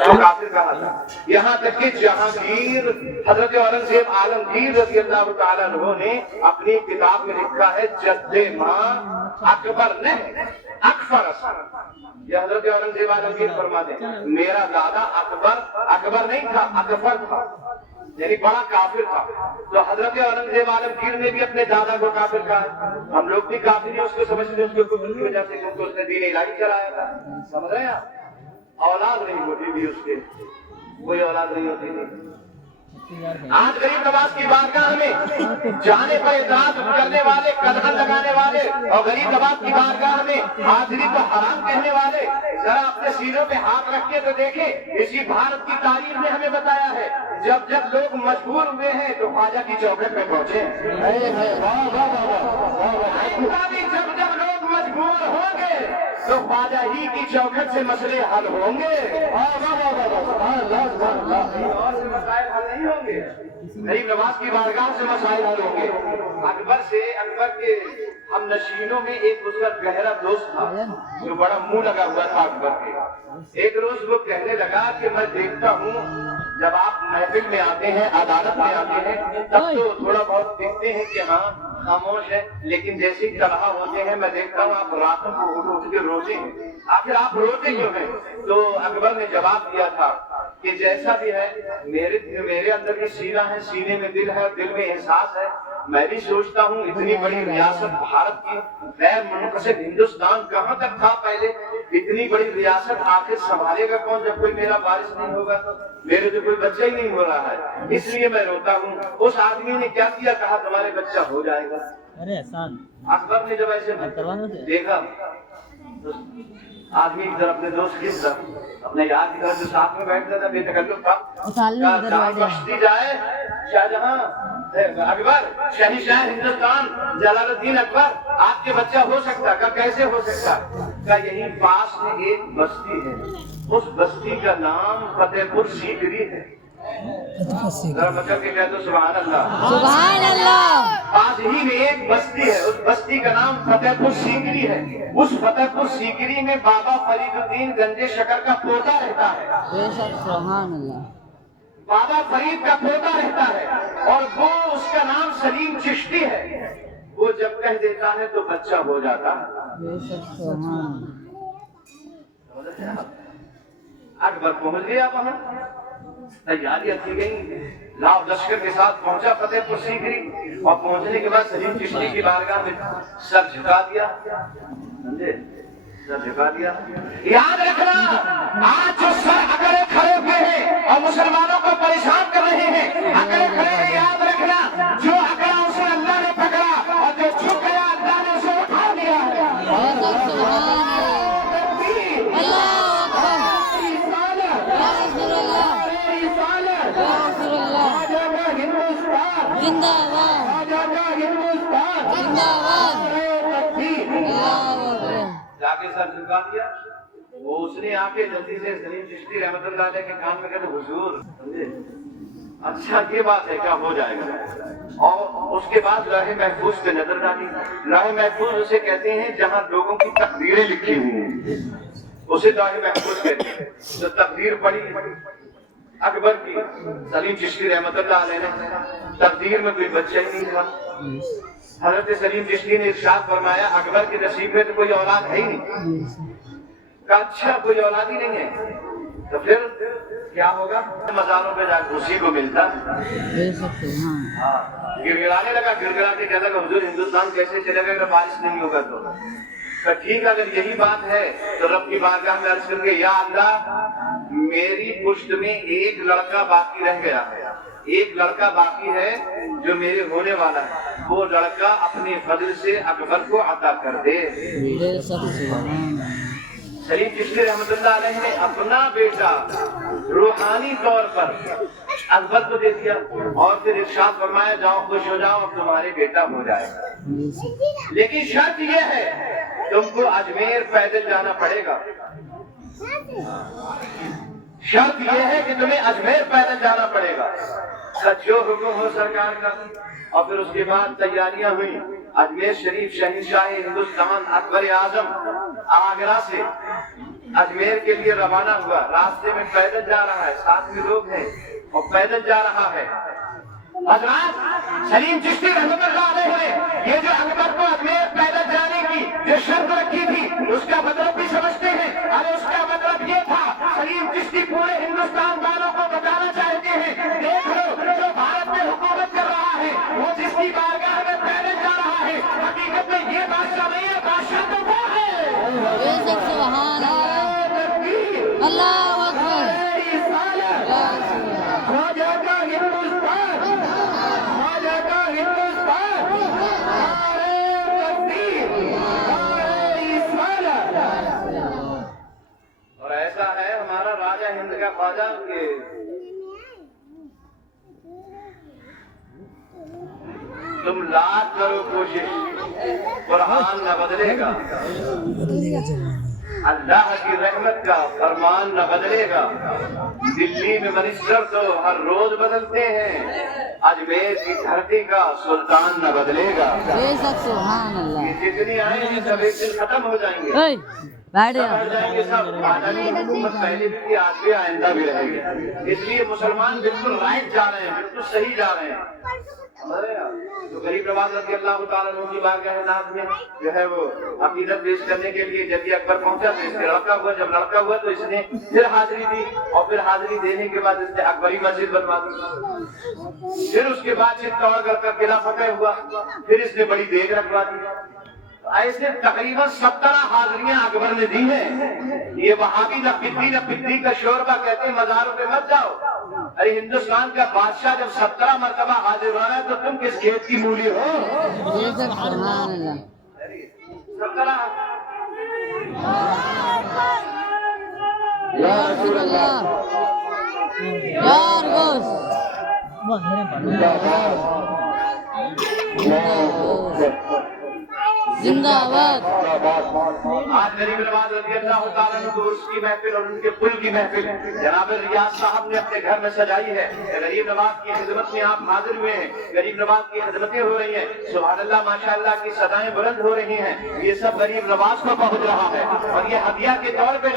उसको काफिर कहा था। यहाँ तक कि जहांगीर हजरत औरंगजेब आलमगीर रज़ी अल्लाह तआला अन्हु ने अपनी किताब में लिखा है जद्दे मां अकबर ने अकबर, ये हजरत औरंगजेब आलमगीर फरमाते हैं मेरा दादा अकबर नहीं था, अकबर था, यानी बड़ा काफिर था। तो हजरत औरंगजेब आलमगीर ने भी अपने दादा को काफिर कहा। हम लोग भी काफिर हैं उसको समझते, उसके कुफर की वजह से, क्योंकि उसने दीन इलाही चलाया था। समझ रहे हैं आप? औलाद नहीं होती थी उसके, कोई औलाद नहीं होती थी। आज गरीब नवाज की बारगाह में जाने पर इतराज करने वाले, कदम लगाने वाले और गरीब नवाज की बारगाह में हाजिरी को हराम कहने वाले, जरा अपने सीनों पे हाथ रख के तो देखें। इसी भारत की तारीख ने हमें बताया है जब जब लोग मजबूर हुए हैं तो ख्वाजा की चौखट पे पहुंचे। जब जब लोग मजबूर होंगे तो ख्वाजा ही की चौखट से मसले हल होंगे, और से मसाइल हल नहीं होंगे। गरीब नवाज की बारगाह से मसाइल हल होंगे। अकबर के हम नशीनों में एक उसका गहरा दोस्त था जो बड़ा मुंह लगा हुआ था अकबर के। एक रोज वो कहने लगा कि मैं देखता हूँ जब आप महफिल में आते हैं, अदालत में आते हैं, तब तो थोड़ा बहुत दिखते हैं कि हाँ खामोश है, लेकिन जैसे ही तनहा होते हैं मैं देखता हूँ आप रातों को उठ के रोते हैं। आखिर आप रोते क्यों हैं? तो अकबर ने जवाब दिया था कि जैसा भी है मेरे अंदर भी सीना है, सीने में दिल है, दिल में एहसास है। मैं भी सोचता हूँ इतनी बड़ी रियासत भारत की, गैर मुनक़सिद हिंदुस्तान कहाँ तक था पहले, इतनी बड़ी रियासत आखिर संभालेगा कौन जब कोई मेरा वारिस नहीं होगा? मेरे तो कोई बच्चा ही नहीं हो रहा है, इसलिए मैं रोता हूँ। उस आदमी ने क्या किया, कहा तुम्हारे बच्चा हो जाएगा। अरे एहसान, अकबर ने जब ऐसे देखा तो आदमी इधर अपने दोस्त की तरफ, अपने यार की तरफ जो साथ में बैठता था बेतकल्लुफ था, बख्श दी जाए शाहजहां अकबर शहंशाह हिंदुस्तान जलालुद्दीन अकबर, आपके बच्चा हो सकता? का कैसे हो सकता? का यही पास में एक बस्ती है, उस बस्ती का नाम फतेहपुर सीकरी है। जरा मतलब के कह दो सुभान अल्लाह, सुभान अल्लाह। पास ही में एक बस्ती है, उस बस्ती का नाम फतेहपुर सीकरी है। उस फतेहपुर सीकरी में बाबा फरीदुद्दीन गंजे शकर का पोता रहता है। सुभान अल्लाह। बाबा फरीद का पोता रहता है और वो उसका नाम सलीम चिश्ती है। वो जब कह देता है तो बच्चा हो जाता है। अकबर पहुंच गया वहां, तैयारियां की गई, लाव लश्कर के साथ पहुंचा फतेहपुर सीकरी और पहुंचने के बाद सलीम चिश्ती की बारगाह में सर झुका दिया। समझे? सर झुका दिया। याद रखना, आज जो सर अकड़े खड़े हुए हैं और मुसलमानों को परेशान कर रहे हैं, अकड़े खड़े हैं, याद रखना जो अकड़ा उसे अल्लाह ने पकड़ा और जो झुक गया अल्लाह ने उसे उठा लिया है। जाके सर झुका दिया। वो उसने आके जल्दी से सलीम चिश्ती रहमतुल्लाह अलैह के कान में कहते हुजूर, समझे? अच्छा ये बात है, क्या हो जाएगा? और उसके बाद लौहे महफूज पे नजर डाली। लौहे महफूज उसे कहते हैं जहाँ लोगों की तकदीरें लिखी हुई हैं, उसे लौहे महफूज कहते हैं। तो तकदीर पढ़ी अकबर की, सलीम चिश्ती रहमतुल्लाह अलैह ने, तकदीर में कोई बच्चा ही नहीं था। हजरत सलीम चिश्ती ने इरशाद फरमाया अकबर के नसीब में तो कोई औलाद है ही नहीं। का अच्छा कोई औलाद ही नहीं है, तो फिर क्या होगा? मजारों पे जाकर उसी को मिलता। हाँ, गिड़गिड़ाने लगा, गिड़गिड़ा के कहने लगा हुजूर हिंदुस्तान कैसे चलेगा अगर बारिश नहीं होगा तो ठीक, अगर यही बात है तो रब की बारगाह में अर्ज करके या अल्लाह मेरी पुश्त में एक लड़का बाकी रह गया है, एक लड़का बाकी है जो मेरे होने वाला है, वो लड़का अपने फजल से अकबर को अता कर दे। सलीम चिश्ती रहमतुल्लाह अलैह ने अपना बेटा रूहानी तौर पर अकबर को दे दिया और फिर इरशाद फरमाया जाओ खुश हो जाओ, अब तुम्हारे बेटा हो जाएगा। लेकिन शर्त यह है तुमको अजमेर पैदल जाना पड़ेगा। शर्त यह है कि तुम्हें अजमेर पैदल जाना पड़ेगा। जो हुक्म हो सरकार का। और फिर उसके बाद तैयारियां हुई। अजमेर शरीफ शहंशाह हिंदुस्तान अकबर आजम आगरा से अजमेर के लिए रवाना हुआ। रास्ते में पैदल जा रहा है, साथ में लोग हैं और पैदल जा रहा है। हजरत सलीम चिश्ती रहमतुल्लाह अलैह ने ये जो अकबर को अजमेर पैदल जाने की जो शर्त रखी थी उसका मतलब भी समझते हैं। अरे उसका मतलब ये था, सलीम चिश्ती पूरे हिंदुस्तान वालों को बताना चाहते हैं, देख लो जो भारत में हुकूमत कर रहा है वो जिसकी बारगाह में पैदल जा रहा है, हकीकत में ये बादशाह नहीं है, बादशाह तो वो है। बेशक सुभान अल्लाह, अल्लाह अकबर। ख्वाजा का हिंदुस्तान, ख्वाजा का हिंदुस्तान, और ऐसा है हमारा राजा हिंद का ख्वाजा के तुम लाख करो कोशिश, कुरान न बदलेगा, अल्लाह की रहमत का फरमान न बदलेगा। दिल्ली में मिनिस्टर तो हर रोज बदलते हैं, अजमेर की धरती का सुल्तान न बदलेगा। बेशक सुभान अल्लाह। ये जितनी आए हैं सब एक दिन खत्म हो जाएंगे, ओए बैठ सब हट जाएंगे सब। आजादी की हुकूमत पहले भी थी, आज भी आइंदा भी रहेगी। इसलिए मुसलमान बिल्कुल राइट जा रहे हैं, बिल्कुल सही जा रहे हैं। तो गरीब नवाज रज़ी अल्लाह तआला अन्हु की बारगाह नाज़ में जो है वो अकीदत पेश करने के लिए जब ये अकबर पहुंचा तो इससे लड़का हुआ। जब लड़का हुआ तो इसने फिर हाजिरी दी और फिर हाजिरी देने के बाद इसने अकबरी मस्जिद बनवा दी। फिर उसके बाद चित्तौड़गढ़ का किला फतेह हुआ, फिर इसने बड़ी देग रखवा दी। ऐसे तकरीबन 17 हाजिरियां अकबर ने दी हैं। ये वहाबी नफिद्दी का शोरबा कहते हैं मज़ारों पे मत जाओ। अरे हिंदुस्तान का बादशाह जब 17 मरतबा हाजिर हो रहा है तो तुम किस खेत की मूली हो? बेशक सुभान अल्लाह। 17 या रसूल अल्लाह, या गोश जिंदाबाद। आज गरीब नवाज रज़ी अल्लाह तआला अन्हु को उर्स की महफिल और उनके पुल की महफिल जनाब रियाज साहब ने अपने घर में सजाई है। गरीब नवाज की खिदमत में आप हाजिर हुए हैं, गरीब नवाज की खिदमतें हो रही हैं। सुभान अल्लाह माशाअल्लाह की सदाएं बुलंद हो रही हैं। ये सब गरीब नवाज को पहुंच रहा है और ये हदिया के तौर पे